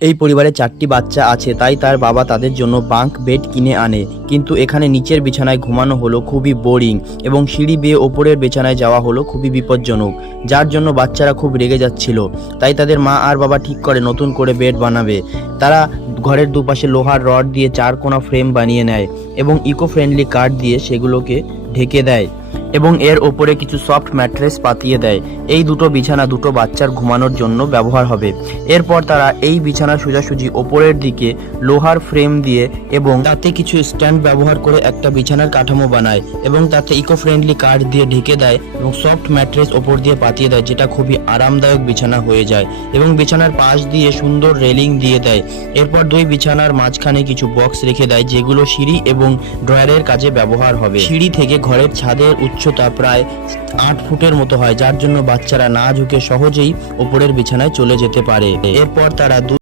এই পরিবারে 4টি বাচ্চা আছে, তাই তার বাবা তাদের জন্য বাঙ্ক বেড কিনে আনে। কিন্তু এখানে নিচের বিছানায় ঘুমানো হলো খুবই বোরিং এবং সিঁড়ি বেয়ে ওপরের বিছানায় যাওয়া হলো খুবই বিপজ্জনক, যার জন্য বাচ্চারা খুব রেগে যাচ্ছিল। তাই তাদের মা আর বাবা ঠিক করে নতুন করে বেড বানাবে। তারা ঘরের দুপাশে লোহার রড দিয়ে 4 কোণা ফ্রেম বানিয়ে নেয় এবং ইকো ফ্রেন্ডলি কাঠ দিয়ে সেগুলোকে ঢেকে দেয় এবং এর ওপরে কিছু সফট ম্যাট্রেস পাতিয়ে দেয়। এই দুটো বিছানা দুটো বাচ্চার ঘুমানোর জন্য ব্যবহার হবে। এরপর তারা এই বিছানার সোজাসুজি ওপরের দিকে লোহার ফ্রেম দিয়ে এবং তাতে কিছু স্ট্যান্ড ব্যবহার করে একটা বিছানার কাঠামো বানায় এবং তাতে ইকো ফ্রেন্ডলি কাঠ দিয়ে ঢেকে দেয় এবং সফট ম্যাট্রেস ওপর দিয়ে পাতিয়ে দেয়, যেটা খুবই আরামদায়ক বিছানা হয়ে যায় এবং বিছানার পাশ দিয়ে সুন্দর রেলিং দিয়ে দেয়। এরপর দুই বিছানার মাঝখানে কিছু বক্স রেখে দেয়, যেগুলো সিঁড়ি এবং ড্রয়ারের কাজে ব্যবহার হবে। সিঁড়ি থেকে ঘরের ছাদের উচ্চতা প্রায় 8 ফুটের মতো হয়, যার জন্য বাচ্চারা না ঝুঁকে সহজেই ওপরের বিছানায় চলে যেতে পারে। এরপর তারা